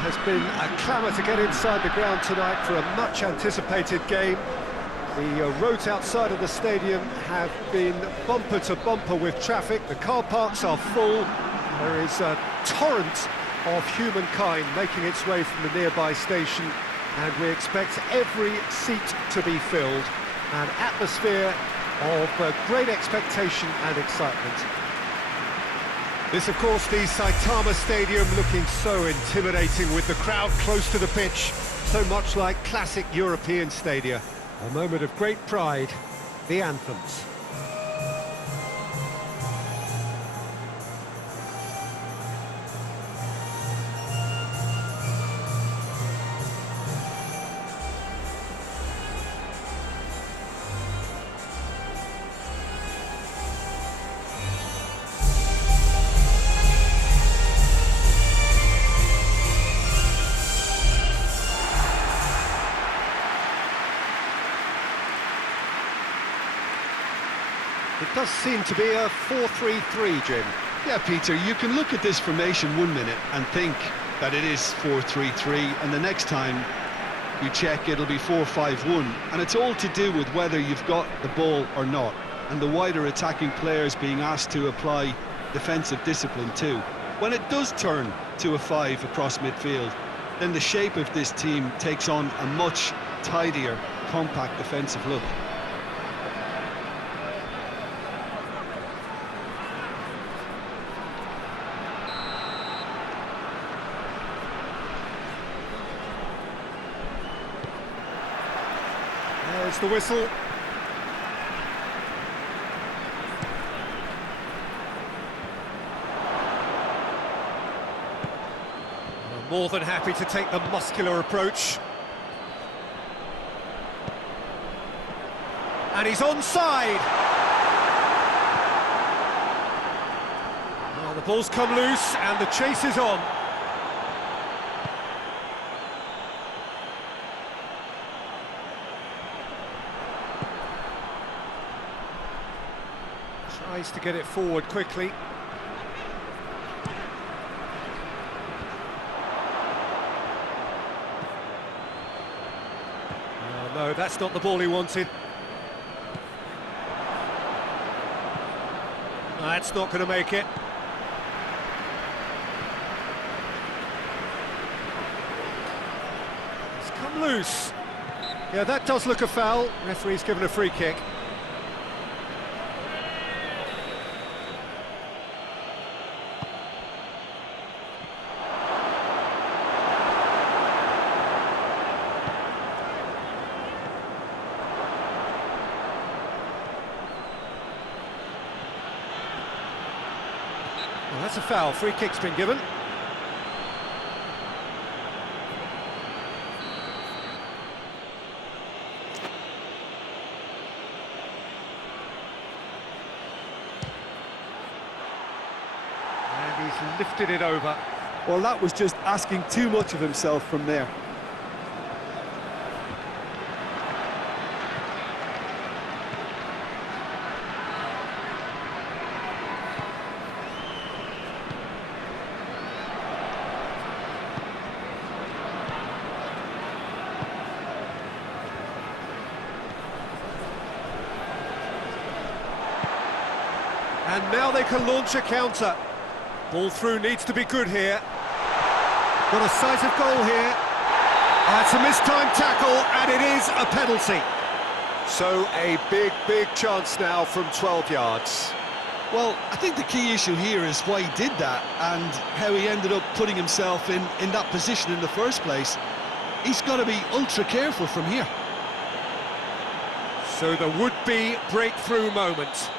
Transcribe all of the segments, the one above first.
has been a clamour to get inside the ground tonight for a much-anticipated game. The roads outside of the stadium have been bumper to bumper with traffic. The car parks are full. There is a torrent of humankind making its way from the nearby station, and we expect every seat to be filled. An atmosphere of great expectation and excitement. This, of course, the Saitama Stadium, looking so intimidating with the crowd close to the pitch, so much like classic European stadia. A moment of great pride, the anthems. It does seem to be a 4-3-3, Jim. Yeah, Peter, you can look at this formation 1 minute and think that it is 4-3-3, and the next time you check it'll be 4-5-1, and it's all to do with whether you've got the ball or not, and the wider attacking players being asked to apply defensive discipline too. When it does turn to a 5 across midfield, then the shape of this team takes on a much tidier, compact defensive look. There's the whistle. More than happy to take the muscular approach. And he's onside. Well, the ball's come loose and the chase is on. Tries to get it forward quickly. Oh, no, that's not the ball he wanted. That's not going to make it. It's come loose. Yeah, that does look a foul. Referee's given a free kick. Well, that's a foul. Free kick's been given. And he's lifted it over. Well, that was just asking too much of himself from there. And now they can launch a counter. Ball through needs to be good here. Got a sight of goal here. It's a mistimed tackle, and it is a penalty. So a big chance now from 12 yards. Well, I think the key issue here is why he did that and how he ended up putting himself in that position in the first place. He's got to be ultra careful from here. So the would-be breakthrough moment.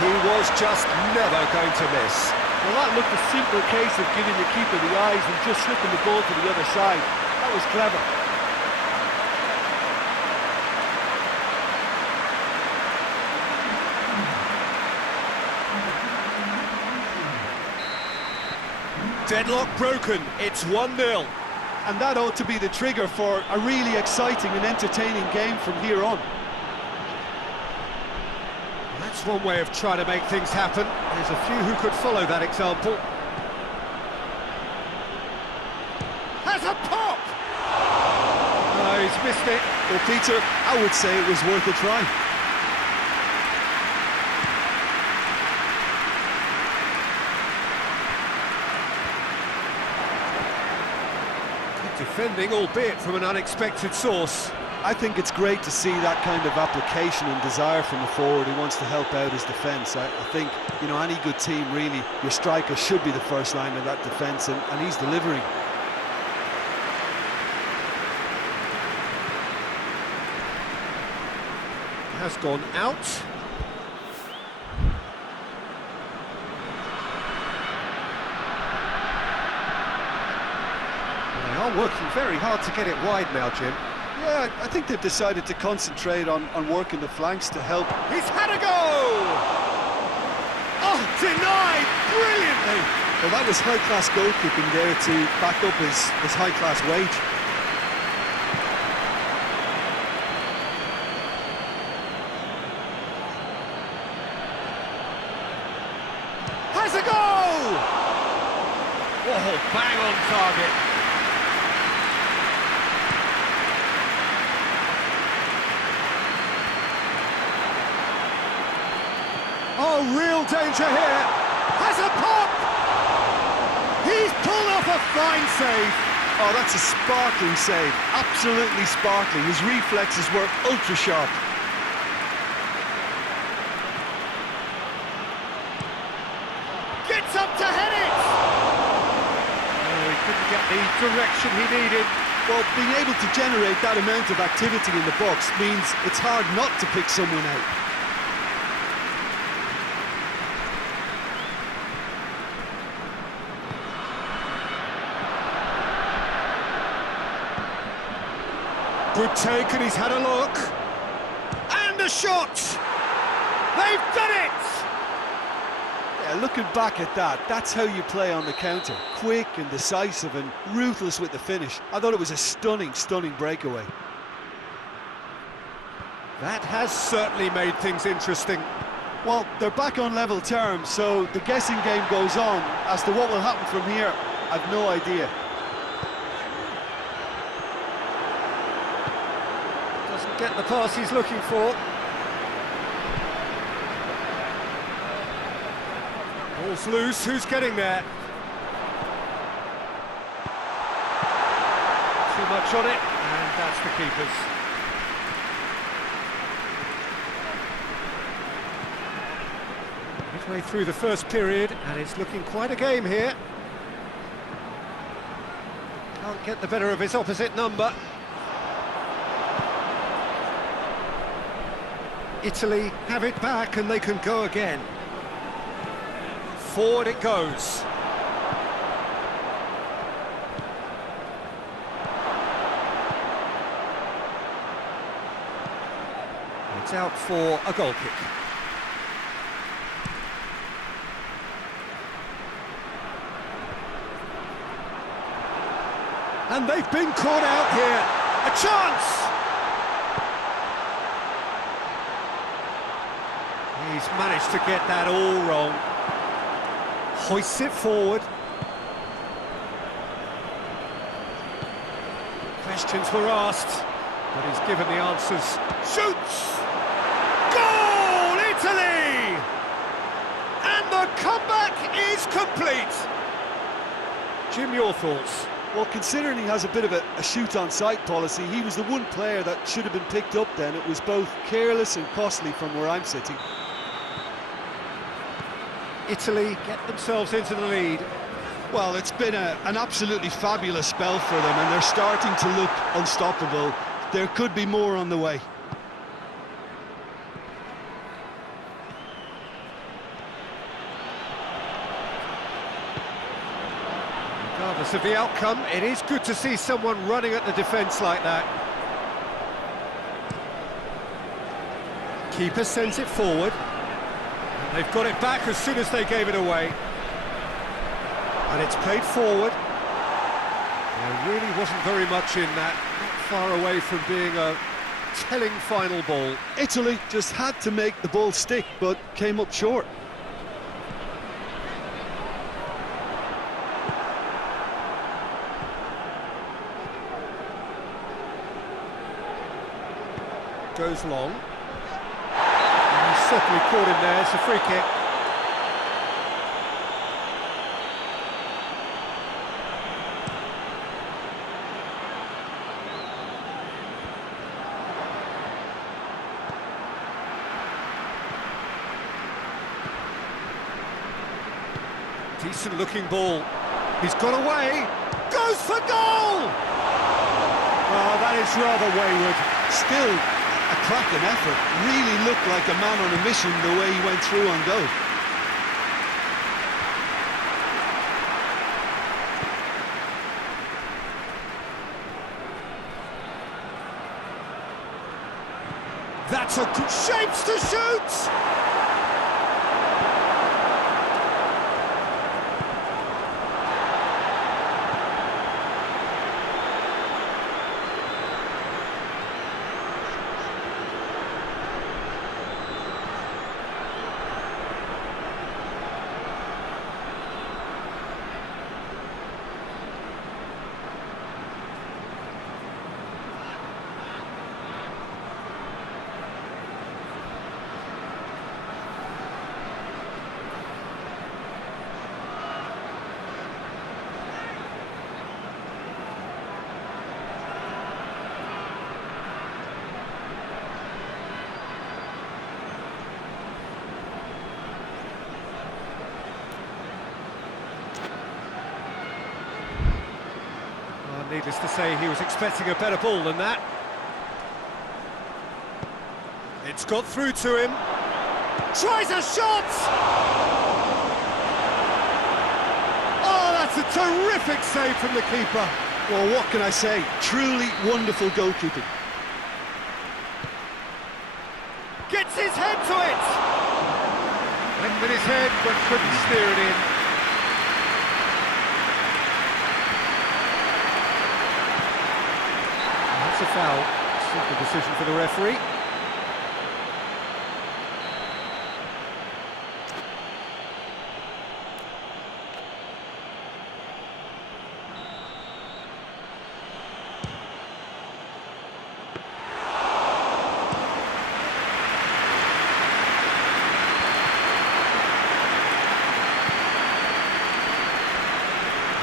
He was just never going to miss. Well, that looked a simple case of giving the keeper the eyes and just slipping the ball to the other side. That was clever. Deadlock broken, it's 1-0. And that ought to be the trigger for a really exciting and entertaining game from here on. That's one way of trying to make things happen. There's a few who could follow that example. Has a pop! Oh, he's missed it. Well, Peter, I would say it was worth a try. Good defending, albeit from an unexpected source. I think it's great to see that kind of application and desire from a forward who wants to help out his defence. I think, you know, any good team, really, your striker should be the first line of that defence, and he's delivering. Has gone out. They are working very hard to get it wide now, Jim. Yeah, I think they've decided to concentrate on working the flanks to help. He's had a go! Oh, denied brilliantly! Well, that was high-class goalkeeping there to back up his high-class wage. Has a go! Oh, bang on target. Oh, real danger here. Has a pop! He's pulled off a fine save. Oh, that's a sparkling save. Absolutely sparkling. His reflexes were ultra sharp. Gets up to head it! Oh, he couldn't get the direction he needed. Well, being able to generate that amount of activity in the box means it's hard not to pick someone out. Good take, and he's had a look. And a shot! They've done it! Yeah, looking back at that, that's how you play on the counter. Quick and decisive and ruthless with the finish. I thought it was a stunning, stunning breakaway. That has certainly made things interesting. Well, they're back on level terms, so the guessing game goes on. As to what will happen from here, I've no idea. Doesn't get the pass he's looking for. Ball's loose, who's getting there? Too much on it, and that's the keeper's. Midway through the first period, and it's looking quite a game here. Can't get the better of his opposite number. Italy have it back and they can go again. Forward it goes. It's out for a goal kick. And they've been caught out here. A chance! He's managed to get that all wrong. Hoists it forward. Questions were asked, but he's given the answers. Shoots! Goal, Italy! And the comeback is complete. Jim, your thoughts? Well, considering he has a bit of a shoot-on-sight policy, he was the one player that should have been picked up then. It was both careless and costly from where I'm sitting. Italy get themselves into the lead. Well, it's been an absolutely fabulous spell for them, and they're starting to look unstoppable. There could be more on the way. Regardless of the outcome, it is good to see someone running at the defence like that. Keeper sends it forward. They've got it back as soon as they gave it away. And it's played forward. There really wasn't very much in that, not far away from being a telling final ball. Italy just had to make the ball stick, but came up short. Goes long. And he's certainly caught him there, it's a free kick. Decent looking ball. He's got away. Goes for goal! Oh, that is rather wayward. Still a cracking effort. Really looked like a man on a mission the way he went through on goal. That's a good shapes to shoot! Needless to say, he was expecting a better ball than that. It's got through to him. Tries a shot! Oh, that's a terrific save from the keeper. Well, what can I say? Truly wonderful goalkeeping. Gets his head to it! Went with his head, but couldn't steer it in. A foul. Simple decision for the referee.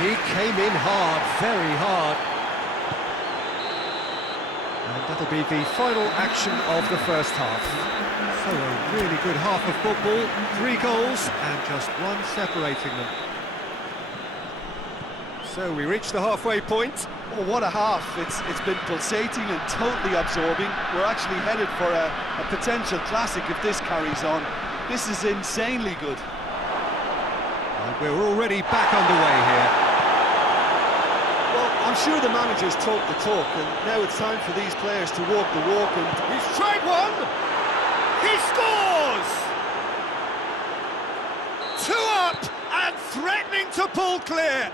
He came in hard, very hard. And that'll be the final action of the first half. So a really good half of football, 3 goals and just one separating them. So we reach the halfway point. Oh, what a half. It's been pulsating and totally absorbing. We're actually headed for a potential classic if this carries on. This is insanely good. And we're already back underway here. Well, I'm sure the manager's talked the talk, and now it's time for these players to walk the walk. And he's tried one! He scores! 2 up and threatening to pull clear.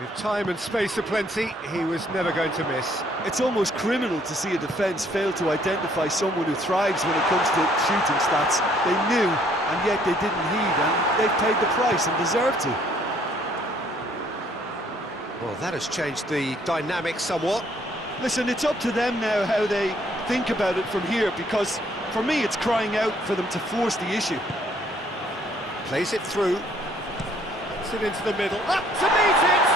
With time and space aplenty, he was never going to miss. It's almost criminal to see a defence fail to identify someone who thrives when it comes to shooting stats. They knew, and yet they didn't heed, and they've paid the price and deserve to. Well, that has changed the dynamic somewhat. Listen, it's up to them now how they think about it from here, because for me it's crying out for them to force the issue. Plays it through. Puts it into the middle. Up to meet it!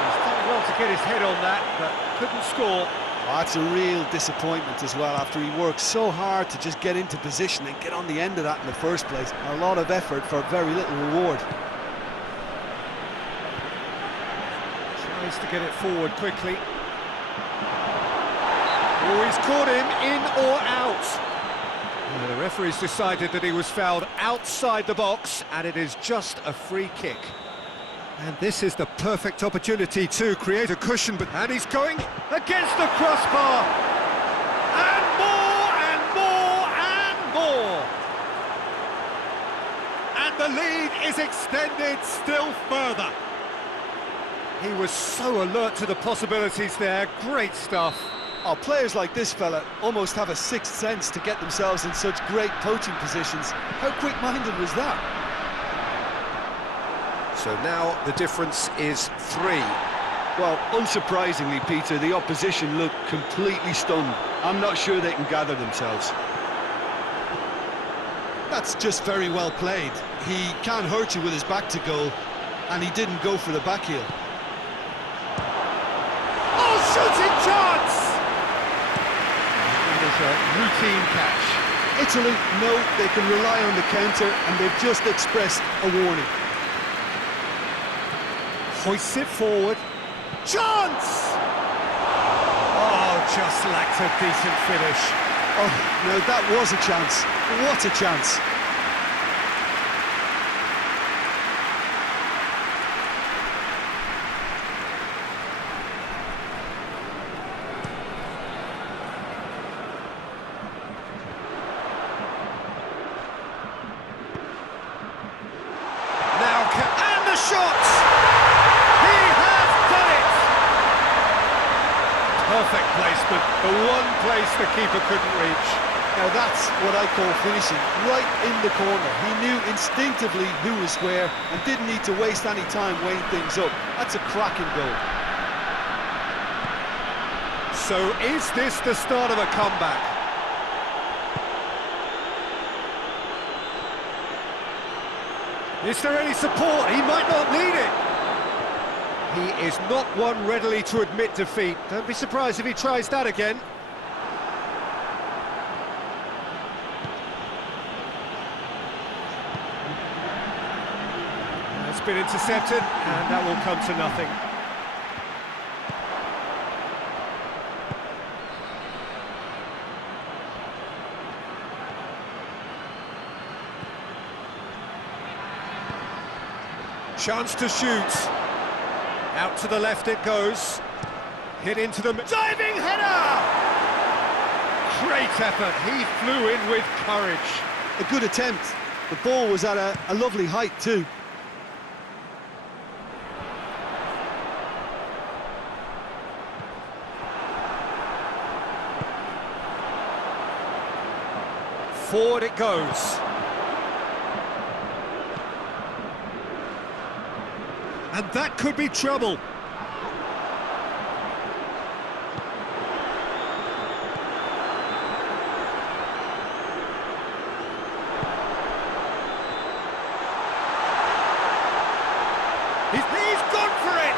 He's done well to get his head on that, but couldn't score. Oh, that's a real disappointment as well, after he worked so hard to just get into position and get on the end of that in the first place. A lot of effort for very little reward. Tries to get it forward quickly. Oh, he's caught him in or out. The referee's decided that he was fouled outside the box, and it is just a free kick. And this is the perfect opportunity to create a cushion, and he's going against the crossbar. And more, and more, and more. And And the lead is extended still further. He was so alert to the possibilities there. Great stuff. Oh, players like this fella almost have a sixth sense to get themselves in such great poaching positions. How quick-minded was that? So now the difference is 3. Well, unsurprisingly, Peter, the opposition look completely stunned. I'm not sure they can gather themselves. That's just very well played. He can't hurt you with his back to goal, and he didn't go for the back heel. Oh, shooting chance! It is a routine catch. Italy know they can rely on the counter, and they've just expressed a warning. Hoists it forward. Chance! Oh, just lacked a decent finish. Oh, no, that was a chance. What a chance. And the shot! He has done it! Perfect placement, the one place the keeper couldn't reach. Now that's what I call finishing, right in the corner. He knew instinctively who was where and didn't need to waste any time weighing things up. That's a cracking goal. So is this the start of a comeback? Is there any support? He might not need it. He is not one readily to admit defeat. Don't be surprised if he tries that again. It's been intercepted, and that will come to nothing. Chance to shoot. Out to the left it goes. Hit into the... Diving header! Great effort. He flew in with courage. A good attempt. The ball was at a lovely height too. Forward it goes. And that could be trouble. He's gone for it!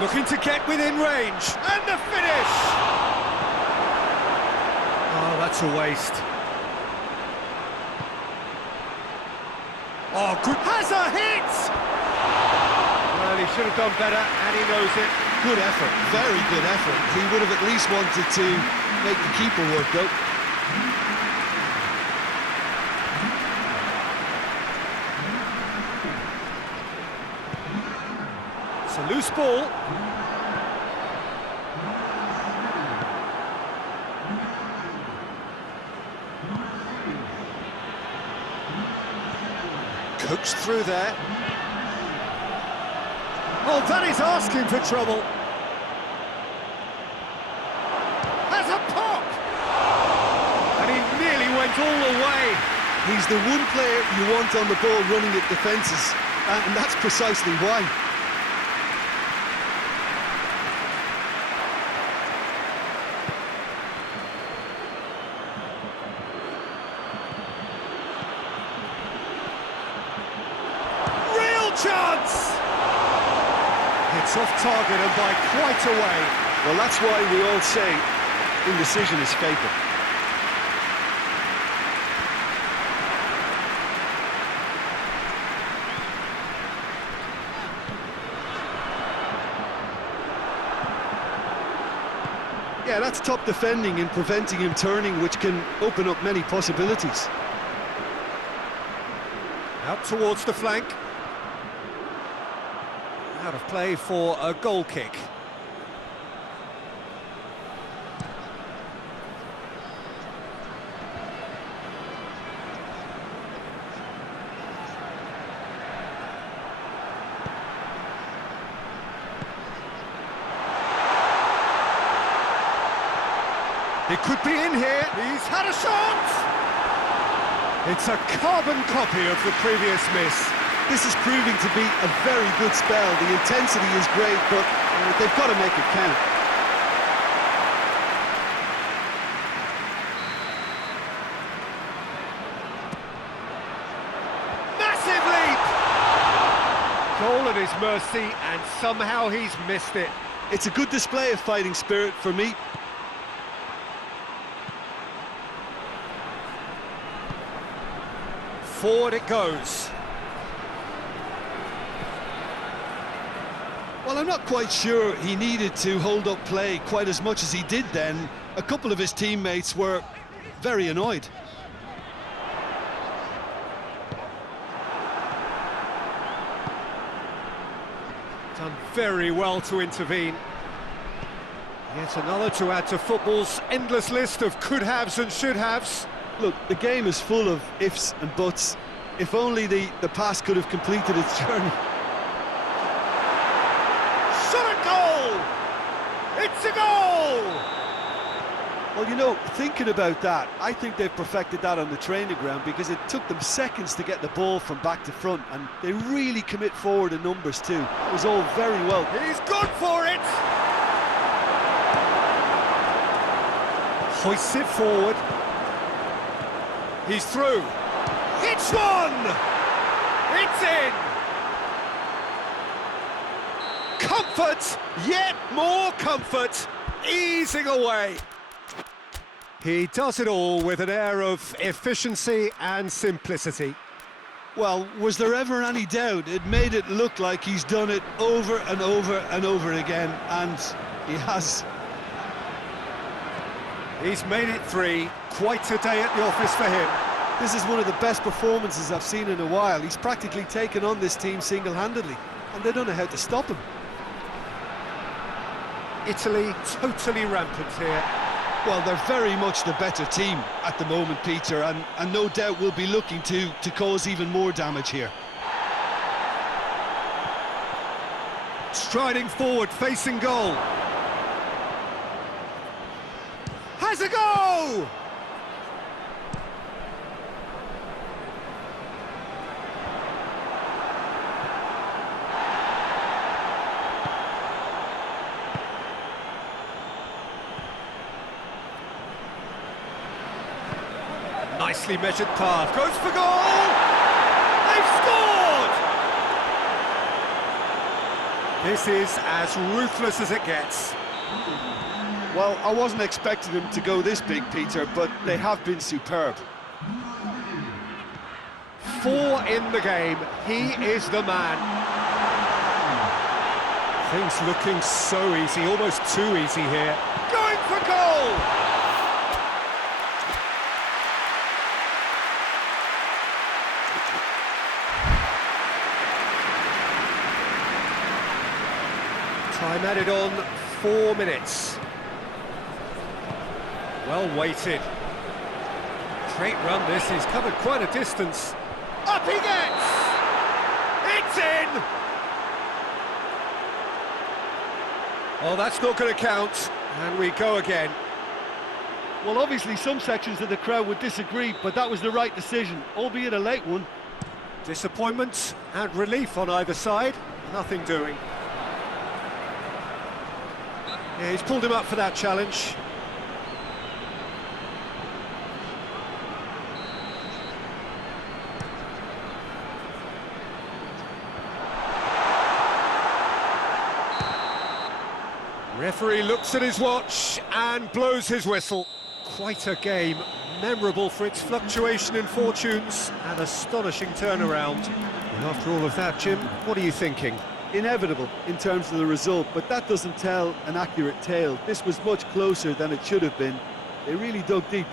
Looking to get within range, and the finish! Oh, that's a waste. Oh, good, has a hit! Well, he should have done better, and he knows it. Good effort, very good effort. He would have at least wanted to make the keeper work though. It's a loose ball. Coaxed through there. Oh, that is asking for trouble. Has a pop! And he nearly went all the way. He's the one player you want on the ball running at defences, and that's precisely why. Chance! It's off target and by quite a way. Well, that's why we all say indecision is fatal. Yeah, that's top defending and preventing him turning, which can open up many possibilities. Out towards the flank. Out of play for a goal kick. It could be in here. He's had a shot! It's a carbon copy of the previous miss. This is proving to be a very good spell. The intensity is great, but they've got to make it count. Massive leap! Goal at his mercy, and somehow he's missed it. It's a good display of fighting spirit for me. Forward it goes. Well, I'm not quite sure he needed to hold up play quite as much as he did then. A couple of his teammates were very annoyed. Done very well to intervene. Yet another to add to football's endless list of could-haves and should-haves. Look, the game is full of ifs and buts. If only the pass could have completed its journey. Shot a goal! It's a goal! Well, you know, thinking about that, I think they've perfected that on the training ground because it took them seconds to get the ball from back to front, and they really commit forward in numbers too. It was all very well. He's gone for it! Hoists it forward. He's through. It's one! It's in! Comfort! Yet more comfort! Easing away. He does it all with an air of efficiency and simplicity. Well, was there ever any doubt? It made it look like he's done it over and over and over again, and he has. He's made it three. Quite a day at the office for him. This is one of the best performances I've seen in a while. He's practically taken on this team single-handedly, and they don't know how to stop him. Italy totally rampant here. Well, they're very much the better team at the moment, Peter, and no doubt will be looking to cause even more damage here. Striding forward, facing goal. Has a go! Nicely measured path, goes for goal! They've scored! This is as ruthless as it gets. Well, I wasn't expecting them to go this big, Peter, but they have been superb. 4 in the game, he is the man. Things looking so easy, almost too easy here. Going for goal! Time added on, 4 minutes. Well weighted. Great run this, he's covered quite a distance. Up he gets! It's in! Oh, that's not going to count. And we go again. Well, obviously some sections of the crowd would disagree, but that was the right decision, albeit a late one. Disappointment and relief on either side. Nothing doing. Yeah, he's pulled him up for that challenge. Referee looks at his watch and blows his whistle. Quite a game, memorable for its fluctuation in fortunes and astonishing turnaround. And after all of that, Jim, what are you thinking? Inevitable in terms of the result, but that doesn't tell an accurate tale. This was much closer than it should have been. They really dug deep.